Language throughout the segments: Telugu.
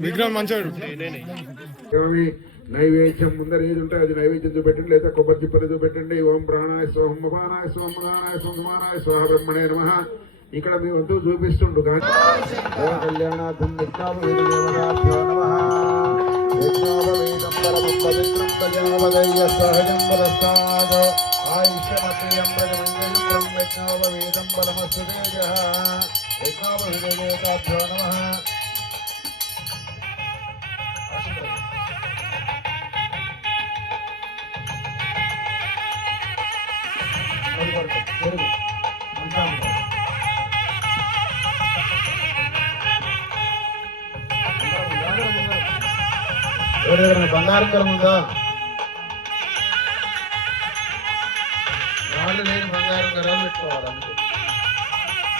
విగ్రహం మంచాడు ఏమి? నైవేద్యం ముందర ఏది ఉంటే అది నైవేద్యం చూపెట్టండి లేదా కొబ్బరి చిప్పలు చూపెట్టండి. ఓం ప్రాణాయ స్వహం మహానాయ స్వం మహానాయ స్వం సమానాయ స్వాహ బ్రహ్మణే నమ. ఇక్కడ మీ వంతు చూపిస్తుండు కానీ. ఓ కళ్యాణార్థం సహజం బలస్తాద్ ఆయుష్యమత్రియం ప్రజమంజలిం విజ్ఞాపవేదం పరమస్తు దేవతాభ్యో నమః ఎవరెవరైనా బంగారం కరం ఉందా రాళ్ళు లేని బంగారం కరాలు పెట్టుకోవాలి అందుకే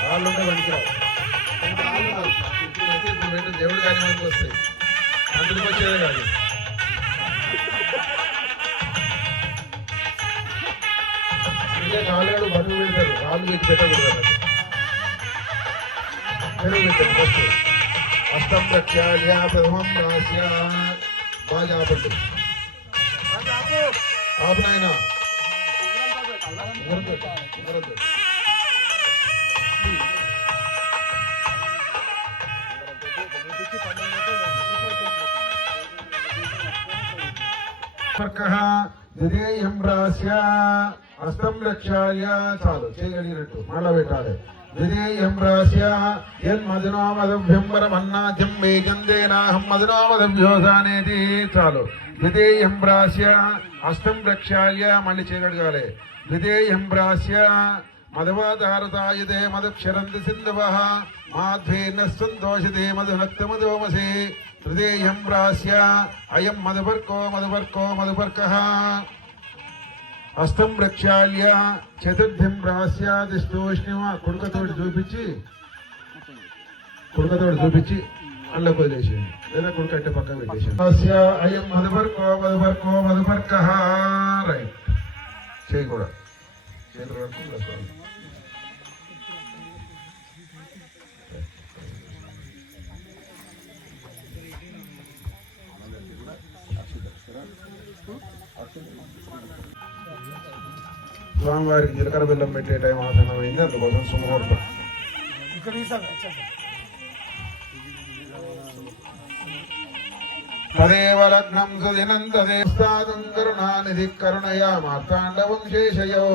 రాళ్ళు ఉంటే పనికిరావు. దేవుడి కార్యక్రమానికి వస్తాయి. అందుకు వచ్చేదే కాదు. కాళ్ళు బరువు పెడతారు. రాళ్ళు పెట్టి పెట్టకూడదు పెట్టారు ఫస్ట్. అష్టం ప్రఖ్యాళ్య ప్రథమం రాస్య. బాగా ఆపండి. ఆపు. నాయన హస్తం లక్ష్యాయ చాలు చేయగలిగినట్టు మళ్ళా పెట్టాలి. ద్వితీయం రాస్య యన్మధునామదభ్యం పరమన్నాద్యం వేగందేనాహం మధునామదభ్యోసానేది చాలు ద్వితీయం రాస్య హస్తం రక్షాయ మళ్ళీ చేయగలగాలి. ద్వితీయం రాస్య మధువాధారతాయతే మధుక్షరంతి సింధవ మాధ్వేన సంతోషతే మధునక్తమధోమసే తృతీయం రాస్య అయం మధుపర్కో మధుపర్కో మధుపర్క. హస్తం ప్రక్షాళ్య చతుర్థిం రాస్య దిష్టోష్ణిమ కుడుకతోటి చూపించి కుడుకతోటి చూపించి అల్ల వదిలేసి లేదా కుడుక అంటే పక్కన పెట్టేసి రాస్య అయం మధుపర్కో మధుపర్కో మధుపర్క. రైట్. చేయకూడదు కూడా. చేతులు స్వామివారికి జీలకర్ర బెల్లం పెట్టే టైం ఆసనమైంది అందుకోసం సుముహూర్తం. తదేవ లగ్నం సుదినం తదేస్తాదం కరుణానిధి కరుణయా మార్తాండవం శేషయో.